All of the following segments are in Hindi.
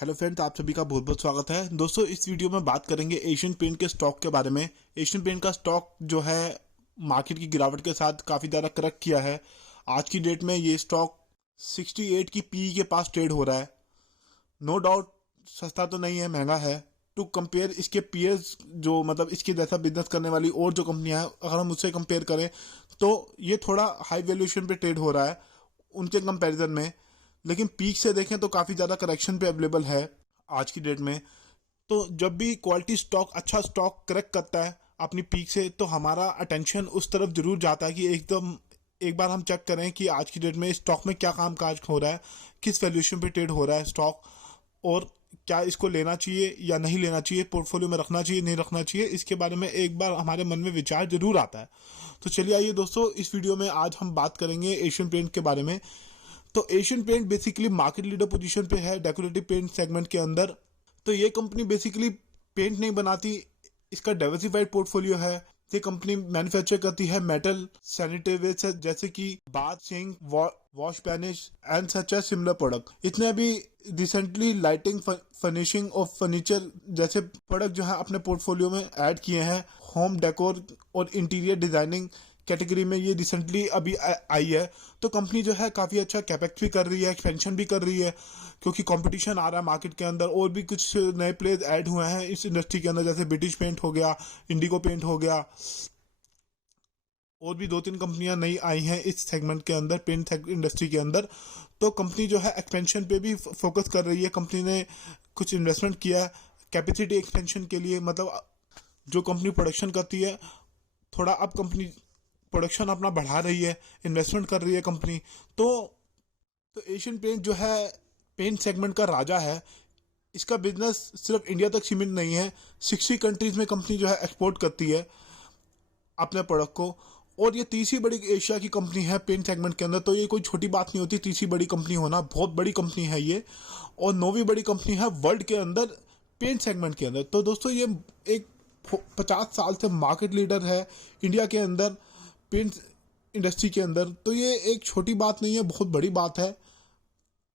हेलो फ्रेंड्स, आप सभी का बहुत बहुत स्वागत है। दोस्तों, इस वीडियो में बात करेंगे एशियन पेंट के स्टॉक के बारे में। एशियन पेंट का स्टॉक जो है मार्केट की गिरावट के साथ काफ़ी ज़्यादा करेक्ट किया है। आज की डेट में ये स्टॉक 68 की पी के पास ट्रेड हो रहा है। नो डाउट सस्ता तो नहीं है, महंगा है। टू कंपेयर इसके पीयर्स जो मतलब इसके जैसा बिजनेस करने वाली और जो कंपनियां हैं, अगर हम उससे कंपेयर करें तो ये थोड़ा हाई वैल्यूएशन पे ट्रेड हो रहा है उनके कंपैरिजन में। लेकिन पीक से देखें तो काफ़ी ज़्यादा करेक्शन पे अवेलेबल है आज की डेट में। तो जब भी क्वालिटी स्टॉक अच्छा स्टॉक करेक्ट करता है अपनी पीक से, तो हमारा अटेंशन उस तरफ जरूर जाता है कि एकदम एक बार हम चेक करें कि आज की डेट में स्टॉक में क्या काम काज हो रहा है, किस वैल्यूएशन पे ट्रेड हो रहा है स्टॉक, और क्या इसको लेना चाहिए या नहीं लेना चाहिए, पोर्टफोलियो में रखना चाहिए नहीं रखना चाहिए। इसके बारे में एक बार हमारे मन में विचार जरूर आता है। तो चलिए आइए दोस्तों, इस वीडियो में आज हम बात करेंगे एशियन पेंट के बारे में। तो Asian paint basically market leader position पे है डेकोरेटिव पेंट सेगमेंट के अंदर। तो ये कंपनी बेसिकली पेंट नहीं बनाती, इसका डाइवर्सिफाइड पोर्टफोलियो है। ये कंपनी मैन्युफैक्चर करती है मेटल सैनिटरी जैसे कि बाथ सिंक, वॉश बेनिश and such as similar product. इतने अभी रिसेंटली लाइटिंग, फर्निशिंग और फर्नीचर जैसे प्रोडक्ट जो है अपने पोर्टफोलियो में ऐड किए हैं। होम डेकोर और इंटीरियर डिजाइनिंग कैटेगरी में ये रिसेंटली अभी आई है। तो कंपनी जो है काफ़ी अच्छा कैपेक्स भी कर रही है, एक्सपेंशन भी कर रही है, क्योंकि कंपटीशन आ रहा है मार्केट के अंदर। और भी कुछ नए प्लेयर्स ऐड हुए हैं इस इंडस्ट्री के अंदर, जैसे ब्रिटिश पेंट हो गया, इंडिगो पेंट हो गया, और भी 2-3 कंपनियां नई आई हैं इस सेगमेंट के अंदर, पेंट इंडस्ट्री के अंदर। तो कंपनी जो है एक्सपेंशन पे भी फोकस कर रही है। कंपनी ने कुछ इन्वेस्टमेंट किया है कैपेसिटी एक्सपेंशन के लिए। मतलब जो कंपनी प्रोडक्शन करती है, थोड़ा अब कंपनी प्रोडक्शन अपना बढ़ा रही है, इन्वेस्टमेंट कर रही है कंपनी। तो एशियन पेंट जो है पेंट सेगमेंट का राजा है। इसका बिजनेस सिर्फ इंडिया तक सीमित नहीं है, 60 कंट्रीज में कंपनी जो है एक्सपोर्ट करती है अपने प्रोडक्ट को। और ये तीसरी बड़ी एशिया की कंपनी है पेंट सेगमेंट के अंदर। तो ये कोई छोटी बात नहीं होती, तीसरी बड़ी कंपनी होना, बहुत बड़ी कंपनी है ये। और 9वीं बड़ी कंपनी है वर्ल्ड के अंदर पेंट सेगमेंट के अंदर। तो दोस्तों, ये एक 50 साल से मार्केट लीडर है इंडिया के अंदर पेंट इंडस्ट्री के अंदर। तो ये एक छोटी बात नहीं है, बहुत बड़ी बात है,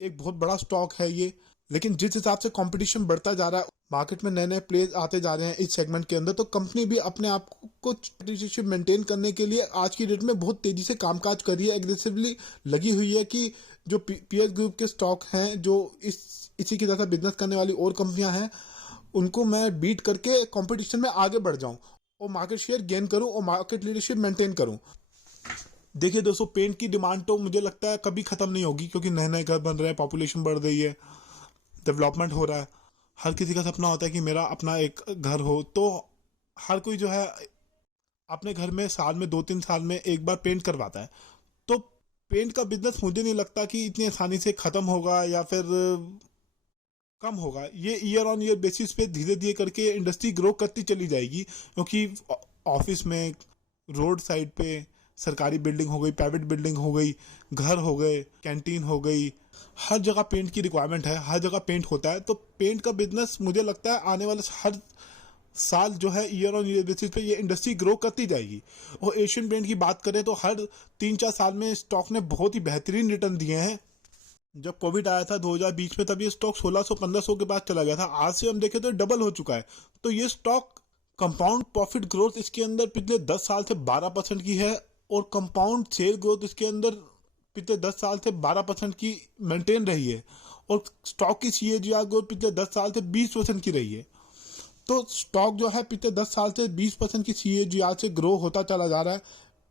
एक बहुत बड़ा स्टॉक है ये। लेकिन जिस हिसाब से कंपटीशन बढ़ता जा रहा है, मार्केट में नए नए प्लेयर्स आते जा रहे हैं इस सेगमेंट के अंदर, तो कंपनी भी अपने आप को लीडरशिप मेंटेन करने के लिए आज की डेट में बहुत तेजी से कामकाज कर रही है, एग्रेसिवली लगी हुई है कि जो पीएस ग्रुप के स्टॉक हैं, जो इसी की तरह बिजनेस करने वाली और कंपनियां हैं, उनको मैं बीट करके कॉम्पिटिशन में आगे बढ़ जाऊं और मार्केट शेयर गेन करूं और मार्केट लीडरशिप मेंटेन करूं। देखिए दोस्तों, पेंट की डिमांड तो मुझे लगता है कभी खत्म नहीं होगी, क्योंकि नए नए घर बन रहे हैं, पॉपुलेशन बढ़ रही है, डेवलपमेंट हो रहा है। हर किसी का सपना होता है कि मेरा अपना एक घर हो। तो हर कोई जो है अपने घर में साल में 2-3 साल में एक बार पेंट करवाता है। तो पेंट का बिजनेस मुझे नहीं लगता कि इतनी आसानी से खत्म होगा या फिर कम होगा। ये ईयर ऑन ईयर बेसिस पे धीरे धीरे करके इंडस्ट्री ग्रो करती चली जाएगी, क्योंकि ऑफिस में, रोड साइड पे सरकारी बिल्डिंग हो गई, प्राइवेट बिल्डिंग हो गई, घर हो गए, कैंटीन हो गई, हर जगह पेंट की रिक्वायरमेंट है, हर जगह पेंट होता है। तो पेंट का बिजनेस मुझे लगता है आने वाले हर साल जो है ईयर ऑन ईयर बेसिस पे ये इंडस्ट्री ग्रो करती जाएगी। और एशियन पेंट की बात करें तो हर 3-4 साल में स्टॉक ने बहुत ही बेहतरीन रिटर्न दिए हैं। जब कोविड आया था 2020 में, तब ये स्टॉक 1600-1500 के बाद चला गया था। आज से हम देखें तो डबल हो चुका है। तो ये स्टॉक कंपाउंड प्रॉफिट ग्रोथ इसके अंदर पिछले 10 साल से 12% की है, और कंपाउंड सेल ग्रोथ इसके अंदर पिछले 10 साल से 12% की मेंटेन रही है। और स्टॉक की सीएजीआर ग्रोथ पिछले 10 साल से 20% की रही है। तो स्टॉक जो है पिछले 10 साल से 20% की सीएजीआर से ग्रो होता चला जा रहा है,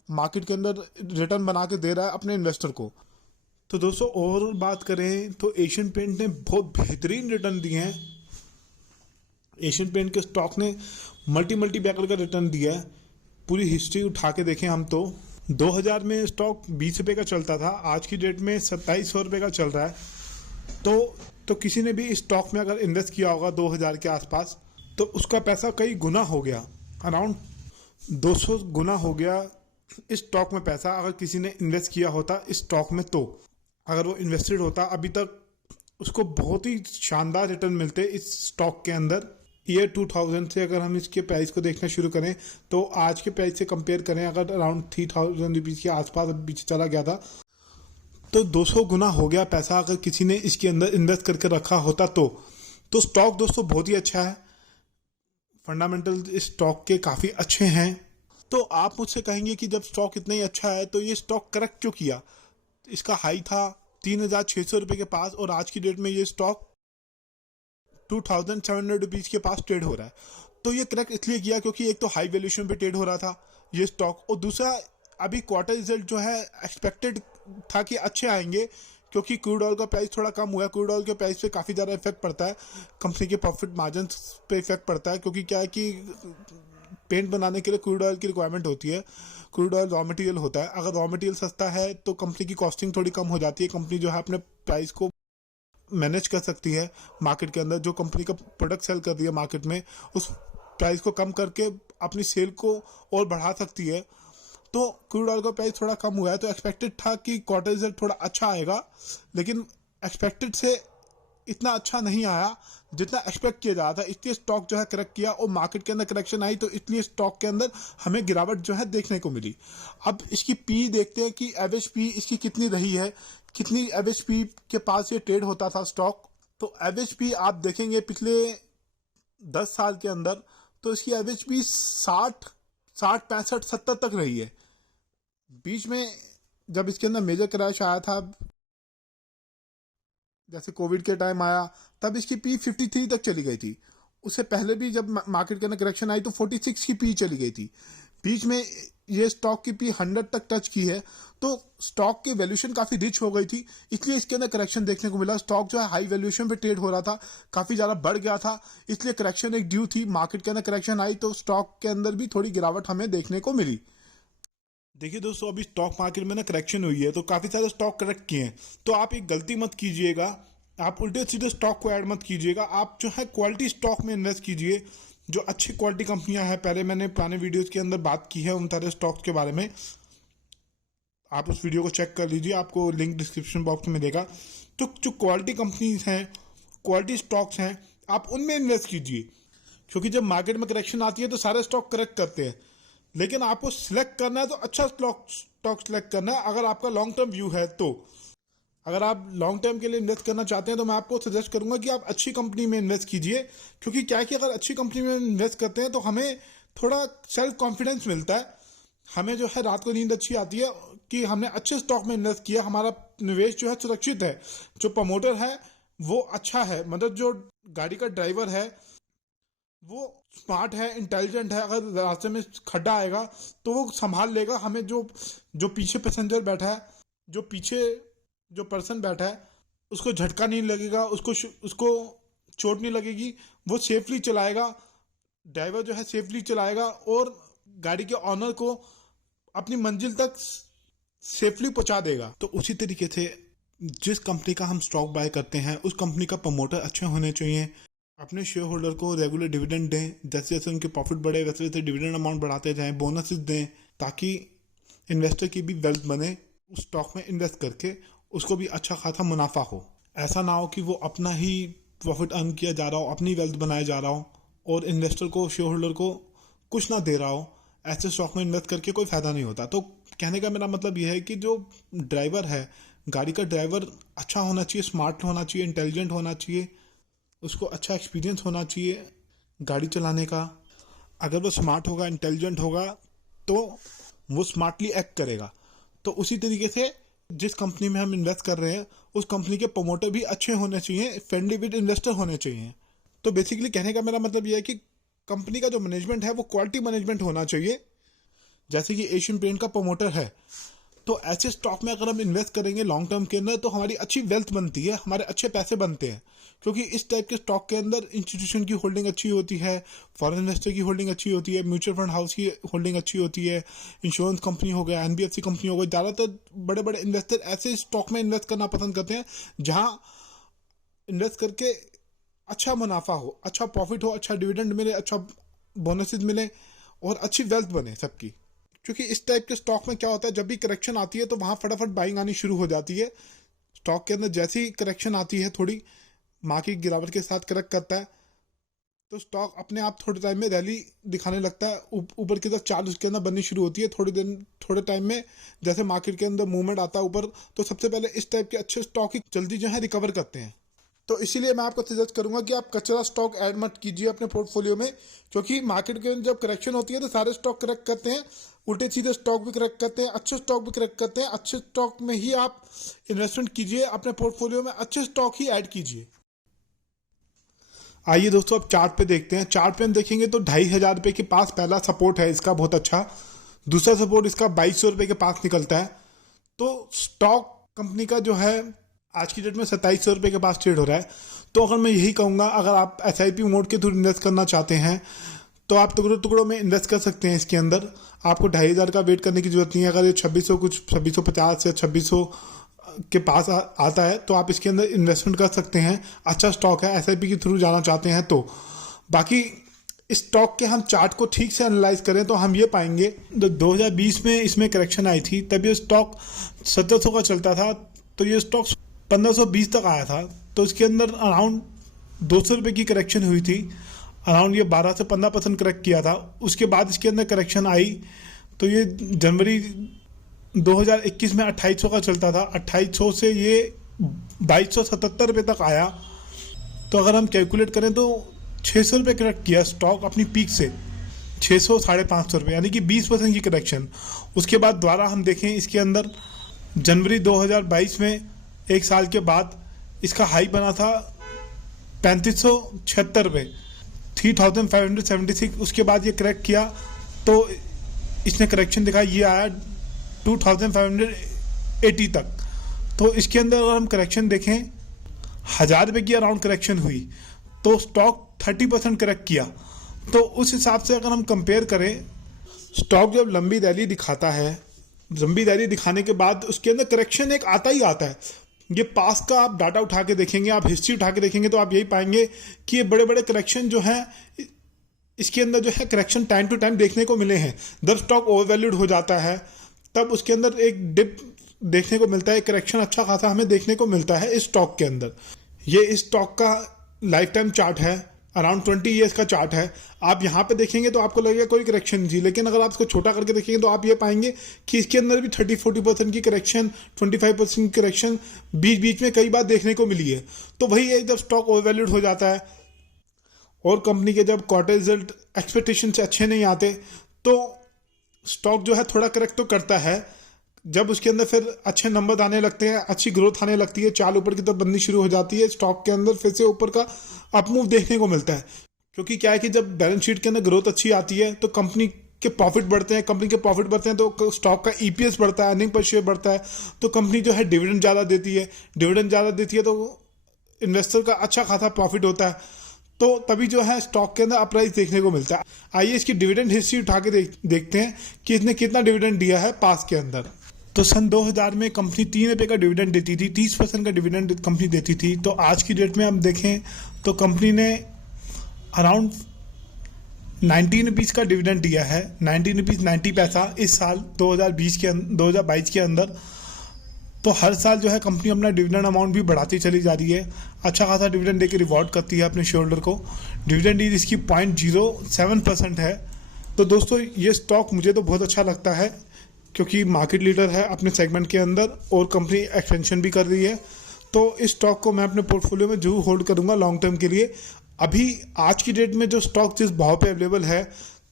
मार्केट के अंदर रिटर्न बना के दे रहा है अपने इन्वेस्टर को। तो दोस्तों, और बात करें तो एशियन पेंट ने बहुत बेहतरीन रिटर्न दिए हैं। एशियन पेंट के स्टॉक ने मल्टी बैकर का रिटर्न दिया है। पूरी हिस्ट्री उठा के देखें हम तो 2000 में स्टॉक 20 रुपये का चलता था, आज की डेट में 2700 रुपये का चल रहा है। तो किसी ने भी इस स्टॉक में अगर इन्वेस्ट किया होगा 2000 के आसपास, तो उसका पैसा कई गुना हो गया, अराउंड 200 गुना हो गया इस स्टॉक में पैसा, अगर किसी ने इन्वेस्ट किया होता इस स्टॉक में। तो अगर वो इन्वेस्टेड होता अभी तक, उसको बहुत ही शानदार रिटर्न मिलते इस स्टॉक के अंदर। ईयर 2000 से अगर हम इसके प्राइस को देखना शुरू करें तो आज के प्राइस से कंपेयर करें, अगर अराउंड 3000 रुपीज़ के आसपास पीछे चला गया था, तो 200 गुना हो गया पैसा अगर किसी ने इसके अंदर इन्वेस्ट करके रखा होता तो। तो स्टॉक दोस्तों बहुत ही अच्छा है, फंडामेंटल इस स्टॉक के काफ़ी अच्छे हैं। तो आप मुझसे कहेंगे कि जब स्टॉक इतना ही अच्छा है तो ये स्टॉक करेक्ट क्यों किया। इसका हाई था 3,600 रुपये के पास और आज की डेट में ये स्टॉक 2,700 रुपीज़ के पास ट्रेड हो रहा है। तो ये करेक्ट इसलिए किया क्योंकि एक तो हाई वैल्यूएशन पे ट्रेड हो रहा था ये स्टॉक, और दूसरा अभी क्वार्टर रिजल्ट जो है एक्सपेक्टेड था कि अच्छे आएंगे, क्योंकि क्रूड ऑयल का प्राइस थोड़ा कम हुआ है। क्रूड ऑयल के प्राइस पे काफ़ी ज़्यादा इफेक्ट पड़ता है, कंपनी के प्रॉफिट मार्जिन पे इफेक्ट पड़ता है, क्योंकि क्या है कि पेंट बनाने के लिए क्रूड ऑयल की रिक्वायरमेंट होती है। क्रूड ऑयल रॉ मटेरियल होता है, अगर रॉ मटेरियल सस्ता है तो कंपनी की कॉस्टिंग थोड़ी कम हो जाती है, कंपनी जो है अपने प्राइस को मैनेज कर सकती है मार्केट के अंदर। जो कंपनी का प्रोडक्ट सेल कर रही है मार्केट में, उस प्राइस को कम करके अपनी सेल को और बढ़ा सकती है। तो क्रूड ऑयल का प्राइस थोड़ा कम हुआ है, तो एक्सपेक्टेड था कि क्वार्टर रिजल्ट थोड़ा अच्छा आएगा, लेकिन एक्सपेक्टेड से इतना अच्छा नहीं आया जितना एक्सपेक्ट किया जा रहा था, इसलिए स्टॉक जो है करेक्ट किया और मार्केट के अंदर करेक्शन आई, तो इसलिए स्टॉक के अंदर हमें गिरावट जो है देखने को मिली। अब इसकी पी देखते हैं कि एवरेज पी इसकी कितनी रही है, कितनी एवरेज पी के पास ये ट्रेड होता था स्टॉक। तो एवरेज पी आप देखेंगे पिछले 10 साल के अंदर, तो इसकी एवरेज पी 60, 65, 70 तक रही है। बीच में जब इसके अंदर मेजर क्रैश आया था, जैसे कोविड के टाइम आया, तब इसकी पी 53 तक चली गई थी। उससे पहले भी जब मार्केट के अंदर करेक्शन आई तो 46 की पी चली गई थी। बीच में ये स्टॉक की पी 100 तक टच की है, तो स्टॉक की वैल्यूएशन काफ़ी रिच हो गई थी, इसलिए इसके अंदर करेक्शन देखने को मिला। स्टॉक जो है हाई वैल्यूएशन पे ट्रेड हो रहा था, काफ़ी ज़्यादा बढ़ गया था, इसलिए करेक्शन एक ड्यू थी। मार्केट के अंदर करेक्शन आई तो स्टॉक के अंदर भी थोड़ी गिरावट हमें देखने को मिली। देखिए दोस्तों, अभी स्टॉक मार्केट में ना करेक्शन हुई है, तो काफ़ी सारे स्टॉक करेक्ट किए हैं। तो आप एक गलती मत कीजिएगा, आप उल्टे सीधे स्टॉक को ऐड मत कीजिएगा, आप जो है क्वालिटी स्टॉक में इन्वेस्ट कीजिए, जो अच्छी क्वालिटी कंपनियां हैं। पहले मैंने पुराने वीडियोस के अंदर बात की है उन सारे स्टॉक्स के बारे में, आप उस वीडियो को चेक कर लीजिए, आपको लिंक डिस्क्रिप्शन बॉक्स में मिलेगा। तो जो क्वालिटी कंपनीज हैं, क्वालिटी स्टॉक्स हैं, आप उनमें इन्वेस्ट कीजिए, क्योंकि जब मार्केट में करेक्शन आती है तो सारे स्टॉक करेक्ट करते हैं, लेकिन आपको सिलेक्ट करना है तो अच्छा स्टॉक सिलेक्ट करना है, अगर आपका लॉन्ग टर्म व्यू है तो। अगर आप लॉन्ग टर्म के लिए इन्वेस्ट करना चाहते हैं तो मैं आपको सजेस्ट करूंगा कि आप अच्छी कंपनी में इन्वेस्ट कीजिए, क्योंकि क्या है कि अगर अच्छी कंपनी में इन्वेस्ट करते हैं तो हमें थोड़ा सेल्फ कॉन्फिडेंस मिलता है, हमें जो है रात को नींद अच्छी आती है कि हमने अच्छे स्टॉक में इन्वेस्ट किया, हमारा निवेश जो है सुरक्षित है, जो प्रमोटर है वो अच्छा है, मतलब जो गाड़ी का ड्राइवर है वो स्मार्ट है, इंटेलिजेंट है, अगर रास्ते में खड्डा आएगा तो वो संभाल लेगा हमें। जो जो पीछे पैसेंजर बैठा है, जो पीछे जो पर्सन बैठा है, उसको झटका नहीं लगेगा, उसको चोट नहीं लगेगी, वो सेफली चलाएगा, ड्राइवर जो है सेफली चलाएगा और गाड़ी के ऑनर को अपनी मंजिल तक सेफली पहुंचा देगा। तो उसी तरीके से जिस कंपनी का हम स्टॉक बाय करते हैं उस कंपनी का प्रमोटर अच्छे होने चाहिए, अपने शेयर होल्डर को रेगुलर डिविडेंड दें, जैसे जैसे उनके प्रॉफिट बढ़े वैसे वैसे डिविडेंड अमाउंट बढ़ाते जाएं, बोनसेस दें, ताकि इन्वेस्टर की भी वेल्थ बने, उस स्टॉक में इन्वेस्ट करके उसको भी अच्छा खासा मुनाफा हो। ऐसा ना हो कि वो अपना ही प्रॉफिट अर्न किया जा रहा हो, अपनी वेल्थ बनाया जा रहा हो और इन्वेस्टर को, शेयर होल्डर को कुछ ना दे रहा हो। ऐसे स्टॉक में इन्वेस्ट करके कोई फ़ायदा नहीं होता। तो कहने का मेरा मतलब यह है कि जो ड्राइवर है, गाड़ी का ड्राइवर अच्छा होना चाहिए, स्मार्ट होना चाहिए, इंटेलिजेंट होना चाहिए, उसको अच्छा एक्सपीरियंस होना चाहिए गाड़ी चलाने का। अगर वो स्मार्ट होगा, इंटेलिजेंट होगा, तो वो स्मार्टली एक्ट करेगा। तो उसी तरीके से जिस कंपनी में हम इन्वेस्ट कर रहे हैं उस कंपनी के प्रमोटर भी अच्छे होने चाहिए, फ्रेंडली विद इन्वेस्टर होने चाहिए। तो बेसिकली कहने का मेरा मतलब यह है कि कंपनी का जो मैनेजमेंट है वो क्वालिटी मैनेजमेंट होना चाहिए। जैसे कि एशियन पेंट का प्रमोटर है, तो ऐसे स्टॉक में अगर हम इन्वेस्ट करेंगे लॉन्ग टर्म के अंदर तो हमारी अच्छी वेल्थ बनती है, हमारे अच्छे पैसे बनते हैं, क्योंकि इस टाइप के स्टॉक के अंदर इंस्टीट्यूशन की होल्डिंग अच्छी होती है, फॉरेन इन्वेस्टर की होल्डिंग अच्छी होती है, म्यूचुअल फंड हाउस की होल्डिंग अच्छी होती है, इंश्योरेंस कंपनी हो गया, एनबीएफसी कंपनी हो गई। ज़्यादातर बड़े बड़े इन्वेस्टर ऐसे स्टॉक में इन्वेस्ट करना पसंद करते हैं जहाँ इन्वेस्ट करके अच्छा मुनाफा हो, अच्छा प्रॉफिट हो, अच्छा डिविडेंड मिले, अच्छा बोनसेस मिले और अच्छी वेल्थ बने सबकी। क्योंकि इस टाइप के स्टॉक में क्या होता है, जब भी करेक्शन आती है तो वहाँ फटाफट बाइंग आनी शुरू हो जाती है। स्टॉक के अंदर जैसी करेक्शन आती है, थोड़ी मार्केट गिरावट के साथ करेक्ट करता है, तो स्टॉक अपने आप थोड़े टाइम में रैली दिखाने लगता है, ऊपर की तरफ चार्ज उसके अंदर बननी शुरू होती है। थोड़े टाइम में जैसे मार्केट के अंदर मूवमेंट आता है ऊपर, तो सबसे पहले इस टाइप के अच्छे स्टॉक ही जल्दी जो है रिकवर करते हैं। तो इसीलिए मैं आपको सजेस्ट करूंगा कि आप कचरा स्टॉक ऐड मत कीजिए अपने पोर्टफोलियो में, क्योंकि मार्केट के जब करेक्शन होती है तो सारे स्टॉक करेक्ट करते हैं, उल्टे सीधे स्टॉक भी करेक्ट करते हैं, अच्छे स्टॉक भी करेक्ट करते हैं। अच्छे स्टॉक में ही आप इन्वेस्टमेंट कीजिए, अपने पोर्टफोलियो में अच्छे स्टॉक ही ऐड कीजिए। आइए दोस्तों अब चार्ट पे देखते हैं। चार्ट पे हम देखेंगे तो 2500 रुपये के पास पहला सपोर्ट है इसका बहुत अच्छा, दूसरा सपोर्ट इसका 2200 रुपये के पास निकलता है। तो स्टॉक कंपनी का जो है आज की डेट में 2700 रुपये के पास ट्रेड हो रहा है। तो अगर मैं यही कहूँगा, अगर आप SIP मोड के थ्रू इन्वेस्ट करना चाहते हैं तो आप टुकड़ों टुकड़ों में इन्वेस्ट कर सकते हैं इसके अंदर। आपको 2500 का वेट करने की जरूरत नहीं है। अगर ये 2650 या 2600 के पास आता है तो आप इसके अंदर इन्वेस्टमेंट कर सकते हैं। अच्छा स्टॉक है, SIP के थ्रू जाना चाहते हैं तो। बाकी इस स्टॉक के हम चार्ट को ठीक से एनालाइज करें तो हम ये पाएंगे 2020 में इसमें करेक्शन आई थी, तब ये स्टॉक 1700 का चलता था, तो ये स्टॉक 1520 तक आया था। तो इसके अंदर अराउंड 200 रुपये की करेक्शन हुई थी, अराउंड ये 12 से 15% करेक्ट किया था। उसके बाद इसके अंदर करेक्शन आई तो ये जनवरी 2021 में 2800 का चलता था, 2800 से ये 2277 रुपये तक आया। तो अगर हम कैलकुलेट करें तो 600 रुपये करेक्ट किया स्टॉक अपनी पीक से, 600 550 रुपये, यानी कि 20% की करेक्शन। उसके बाद दोबारा हम देखें इसके अंदर जनवरी 2022 में एक साल के बाद इसका हाई बना था 3576 रुपये, 3576। उसके बाद ये करेक्ट किया तो इसने करेक्शन दिखाया, ये आया 2580 तक। तो इसके अंदर अगर हम करेक्शन देखें 1000 रुपये की अराउंड करेक्शन हुई, तो स्टॉक 30% करेक्ट किया। तो उस हिसाब से अगर हम कंपेयर करें, स्टॉक जब लंबी रैली दिखाता है, लंबी रैली दिखाने के बाद उसके अंदर करेक्शन एक आता ही आता है। ये पास का आप डाटा उठा के देखेंगे, आप हिस्ट्री उठा के देखेंगे तो आप यही पाएंगे कि ये बड़े बड़े करेक्शन जो हैं इसके अंदर जो है करेक्शन टाइम टू टाइम देखने को मिले हैं। जब स्टॉक ओवरवैल्यूड हो जाता है तब उसके अंदर एक डिप देखने को मिलता है, करेक्शन अच्छा खासा हमें देखने को मिलता है इस स्टॉक के अंदर। ये इस स्टॉक का लाइफ टाइम चार्ट है, अराउंड 20 ईयर्स का चार्ट है। आप यहाँ पे देखेंगे तो आपको लगेगा कोई करेक्शन नहीं थी, लेकिन अगर आप इसको छोटा करके देखेंगे तो आप ये पाएंगे कि इसके अंदर भी 30-40% की करेक्शन, 25% की करेक्शन बीच बीच में कई बार देखने को मिली है। तो वही है, जब स्टॉक ओवरवैल्यूड हो जाता है और कंपनी के जब क्वार्टर रिजल्ट एक्सपेक्टेशन से अच्छे नहीं आते तो स्टॉक जो है थोड़ा करेक्ट तो करता है। जब उसके अंदर फिर अच्छे नंबर आने लगते हैं, अच्छी ग्रोथ आने लगती है, चाल ऊपर की तरफ बननी शुरू हो जाती है, स्टॉक के अंदर फिर से ऊपर का अपमूव देखने को मिलता है। क्योंकि क्या है कि जब बैलेंस शीट के अंदर ग्रोथ अच्छी आती है तो कंपनी के प्रॉफिट बढ़ते हैं, कंपनी के प्रॉफिट बढ़ते हैं तो स्टॉक का EPS बढ़ता है, अर्निंग पर शेयर बढ़ता है। तो कंपनी जो है डिविडेंड ज़्यादा देती है, डिविडेंड ज़्यादा देती है तो इन्वेस्टर का अच्छा खासा प्रॉफिट होता है। तो तभी जो है स्टॉक के अंदर अपराइज देखने को मिलता है। आइए इसकी डिविडेंड हिस्ट्री उठा के देखते हैं कि इसने कितना डिविडेंड दिया है पास के अंदर। तो सन 2000 में कंपनी 3 रुपये का डिविडेंड देती थी, 30% का डिविडेंड कंपनी देती थी। तो आज की डेट में हम देखें तो कंपनी ने अराउंड 19 रुपीज़ का डिविडेंड दिया है, 19 रुपीज़ 90 पैसा इस साल 2022 के अंदर। तो हर साल जो है कंपनी अपना डिविडेंड अमाउंट भी बढ़ाती चली जा रही है, अच्छा खासा डिविडेंड देकर रिवॉर्ड करती है अपने शेयर होल्डर को। डिविडेंड यील्ड इसकी 0.07% है। तो दोस्तों ये स्टॉक मुझे तो बहुत अच्छा लगता है क्योंकि मार्केट लीडर है अपने सेगमेंट के अंदर और कंपनी एक्सपेंशन भी कर रही है। तो इस स्टॉक को मैं अपने पोर्टफोलियो में जरूर होल्ड करूंगा लॉन्ग टर्म के लिए। अभी आज की डेट में जो स्टॉक जिस भाव पे अवेलेबल है,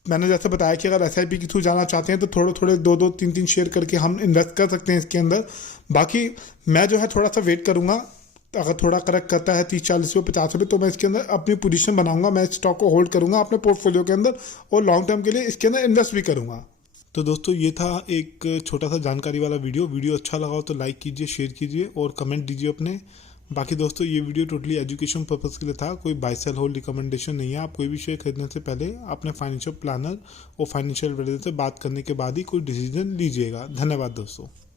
मैंने जैसे बताया कि अगर SIP के थ्रू जाना चाहते हैं तो थोड़े थोड़े 2-2, 3-3 शेयर करके हम इन्वेस्ट कर सकते हैं इसके अंदर। बाकी मैं जो है थोड़ा सा वेट करूंगा, अगर थोड़ा करेक्ट करता है 30-40 रुपये 50 रुपये तो मैं इसके अंदर अपनी पोजीशन बनाऊंगा, मैं इस स्टॉक को होल्ड करूंगा अपने पोर्टफोलियो के अंदर और लॉन्ग टर्म के लिए इसके अंदर इन्वेस्ट भी करूंगा। तो दोस्तों ये था एक छोटा सा जानकारी वाला वीडियो अच्छा लगा हो तो लाइक कीजिए, शेयर कीजिए और कमेंट दीजिए अपने। बाकी दोस्तों ये वीडियो टोटली एजुकेशन पर्पस के लिए था, कोई बाय सेल होल्ड रिकमेंडेशन नहीं है। आप कोई भी शेयर खरीदने से पहले अपने फाइनेंशियल प्लानर और फाइनेंशियल एडवाइजर से बात करने के बाद ही कोई डिसीजन लीजिएगा। धन्यवाद दोस्तों।